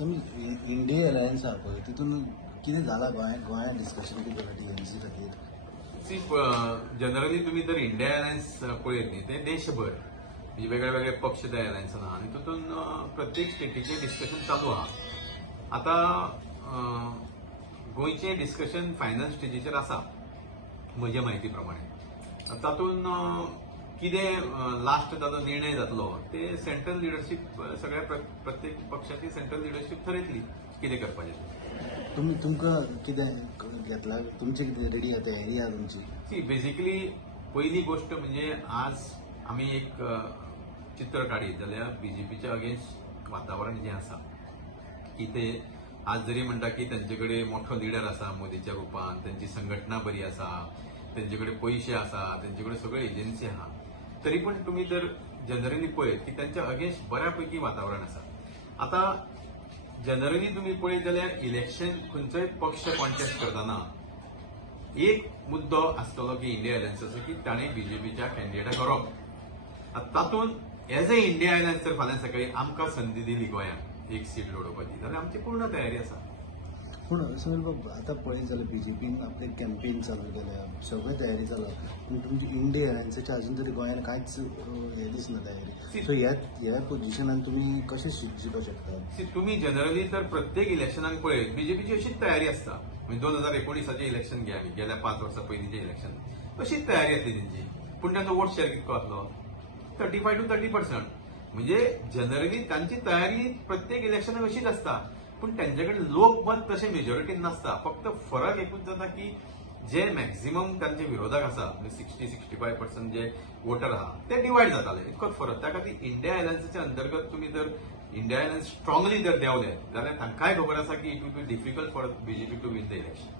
समज India alliance आहा पळय तितून कितें जालां गोंया डिस्कशन कितें जालां टीएमसी खातीर? सी जनरली तुम्ही जर इंडिया अलायन्स पळयत न्ही ते देशभर म्हणजे वेगळे वेगळे पक्ष त्या अलायन्सान आहा आनी तितून प्रत्येक स्टेटीचे डिस्कशन चालू आहा. आतां गोंयचें डिस्कशन फायनल स्टेजीचेर आसा म्हज्या म्हायती प्रमाणे. तातूंत कितें लास्ट ताचो निर्णय जातलो ते सेंट्रल लिडरशीप सगळ्या प्रत्येक पक्षाची सेंट्रल लिडरशीप ठरयतली कितें करपाचें. तुमकां कितें घेतला तुमचे कितें रेडी आहा तयारी आहा तुमची? सी बेसिकली पहिली गोष्ट म्हणजे आज आमी एक चित्र काडीत जाल्यार बीजेपीच्या अगेन्स्ट वातावरण जें आसा की ते आज जरी म्हणटा की तांचे कडेन मोठो लिडर आसा मोदीच्या रुपान, तांची संघटना बरी आसा, तांचे कडेन पयशे आसा, तांचे कडेन सगळ्यो एजन्सी आहा, तरी पण तुम्ही जर जनरली पळयत की त्यांच्या अगेन्स्ट बऱ्यापैकी वातावरण आसा. आता जनरली तुम्ही पळयत जाल्यार इलेक्शन खंयचोय पक्ष कॉन्टेस्ट करतना एक मुद्दो आसतलो की इंडिया अलायन्साचो की ताणें बीजेपीच्या कॅन्डिडेटाक व्हरप. तातूंत एज ए इंडिया अलायन्स जर फाल्यां सकाळी आमकां संदी दिली गोंयांत एक सीट लडोवपाची जाल्यार आमची पूर्ण तयारी आसा. पूण सुनील बाब आतां पळयत जाल्यार बीजेपीन आपले कॅम्पेन चालू केल्या, सगळी तयारी चालू पूण तुमची इंडिया अलायन्साची अजून तरी गोंयांत कांयच हे दिसना तयारी. सो ह्या पोझिशनान तुमी कशें जिखूंक शकतात? तुम्ही जनरली तर प्रत्येक इलेक्शनाक पळयत बीजेपीची अशीच तयारी आसता. म्हणजे 2019 इलेक्शन घ्या आमी गेल्या 5 वर्सां पयलींचें इलेक्शन अशीच तयारी आसली तेंची. पूण तांचो वोट शेअर कितको आसलो? 35 to 30%. म्हणजे जनरली तांची तयारी प्रत्येक इलेक्शनाक अशीच आसता. पूण त्यांच्याकडे लोकमत तशें मेजॉरिटीन नासता. फक्त फरक एकूच जाता की जे मॅक्झिमम तांचे विरोधक आसा 60-65% जे वोटर आहा ते डिवायड जाताले इतकोच फरक. त्या खातीर इंडिया अलायन्साच्या अंतर्गत तुम्ही जर इंडिया अलायन्स स्ट्रॉंगली जर देंवले जाल्यार तांकांय खबर आसा की it will be difficult for BJP to win the election.